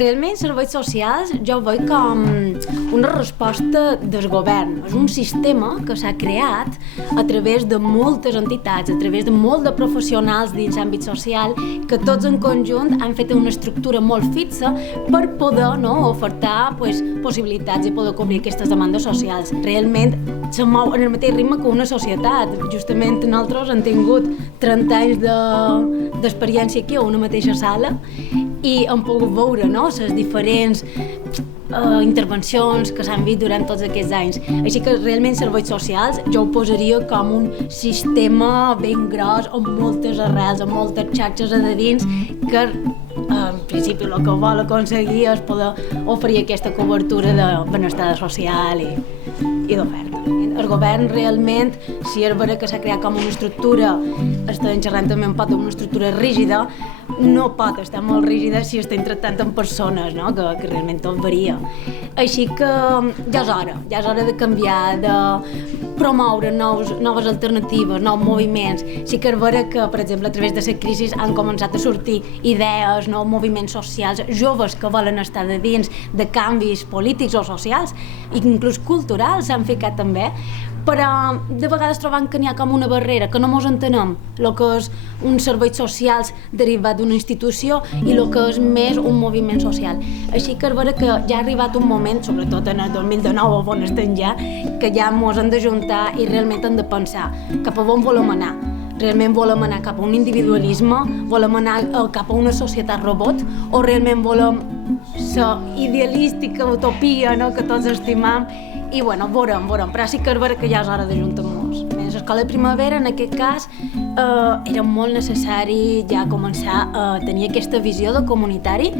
Realment, serveis socials jo ho veig com una resposta del govern. És un sistema que s'ha creat a través de moltes entitats, a través de molts de professionals dins l'àmbit social, que tots en conjunt han fet una estructura molt fixa per poder ofertar possibilitats i poder cobrir aquestes demandes socials. Realment se mou en el mateix ritme que una societat. Justament nosaltres hem tingut 30 anys d'experiència aquí a una mateixa sala i hem pogut veure les diferents intervencions que s'han vist durant tots aquests anys. Així que realment serveis socials jo ho posaria com un sistema ben gros, amb moltes arrels, amb moltes xarxes a dins, que en principi el que vol aconseguir és poder oferir aquesta cobertura de benestar social i d'oferta. El govern realment, si és vera que s'ha creat com una estructura, estem xerrant també un poc d'una estructura rígida, no pot estar molt rígida si estem tractant amb persones, que realment tot varia. Així que ja és hora de canviar, de promoure noves alternatives, nous moviments. Sí que és vera que, per exemple, a través de la crisi han començat a sortir idees, moviments socials, joves que volen estar de dins de canvis polítics o socials, i inclús culturals s'han ficat també, però de vegades trobam que n'hi ha com una barrera, que no mos entenem el que és uns serveis socials derivat d'una institució i el que és més un moviment social. Així que és vera que ja ha arribat un moment, sobretot en el 2019 on estem ja, que ja mos hem d'ajuntar i realment hem de pensar cap a on volem anar. Realment volem anar cap a un individualisme, volem anar cap a una societat robot, o realment volem la idealística utopia que tots estimam. I veurem, però sí que és vera que ja és hora d'ajuntar-nos. L'escola de primavera, en aquest cas, era molt necessari ja començar a tenir aquesta visió de comunitari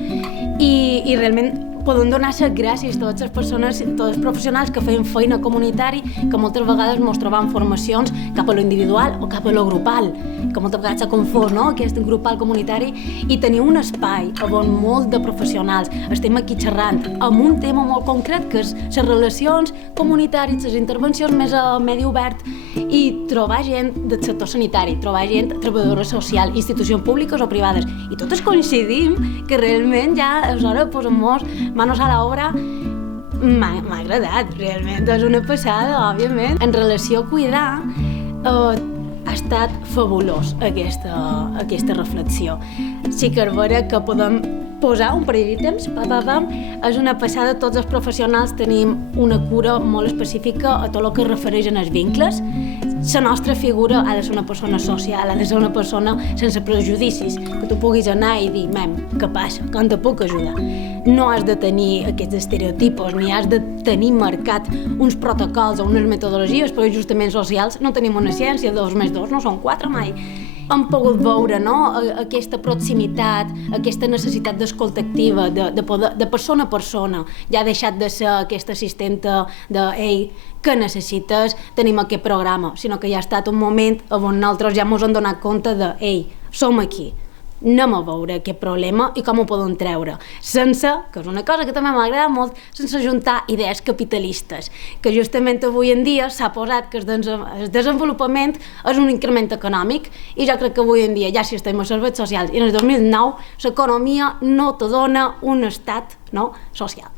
i realment podem donar les gràcies a totes les persones, tots els professionals que feien feina comunitari, que moltes vegades ens trobam formacions cap a lo individual o cap a lo grupal, que moltes vegades s'ha confós, aquest grupal comunitari, i tenir un espai on molt de professionals estem aquí xerrant amb un tema molt concret, que és les relacions comunitàries, les intervencions més a medi obert, i trobar gent del sector sanitari, trobar gent treballadora social, institucions públiques o privades, i totes coincidim que realment ja és hora de posar-nos manos a l'obra. M'ha agradat, realment, és una passada, òbviament. En relació a cuidar, ha estat fabulós aquesta reflexió. Sí que és vera que podem posar un parell d'ítems, és una passada, tots els professionals tenim una cura molt específica a tot el que es refereix als vincles. La nostra figura ha de ser una persona social, ha de ser una persona sense prejudicis, que tu puguis anar i dir, què passa, com te puc ajudar? No has de tenir aquests estereotipos, ni has de tenir marcat uns protocols o unes metodologies, perquè justament socials no tenim una ciència, 2 més 2 no són 4 mai. Hem pogut veure aquesta proximitat, aquesta necessitat d'escolta activa, de persona a persona. Ja ha deixat de ser aquesta assistenta de «Ei, què necessites? Tenim aquest programa», sinó que ja ha estat un moment on nosaltres ja ens hem donat compte de «Ei, som aquí». Anem a veure aquest problema i com ho podem treure, sense, que és una cosa que també m'agrada molt, sense ajuntar idees capitalistes, que justament avui en dia s'ha posat que el desenvolupament és un increment econòmic, i jo crec que avui en dia, ja si estem a serveis socials, i en el 2009 l'economia no te dona un estat social.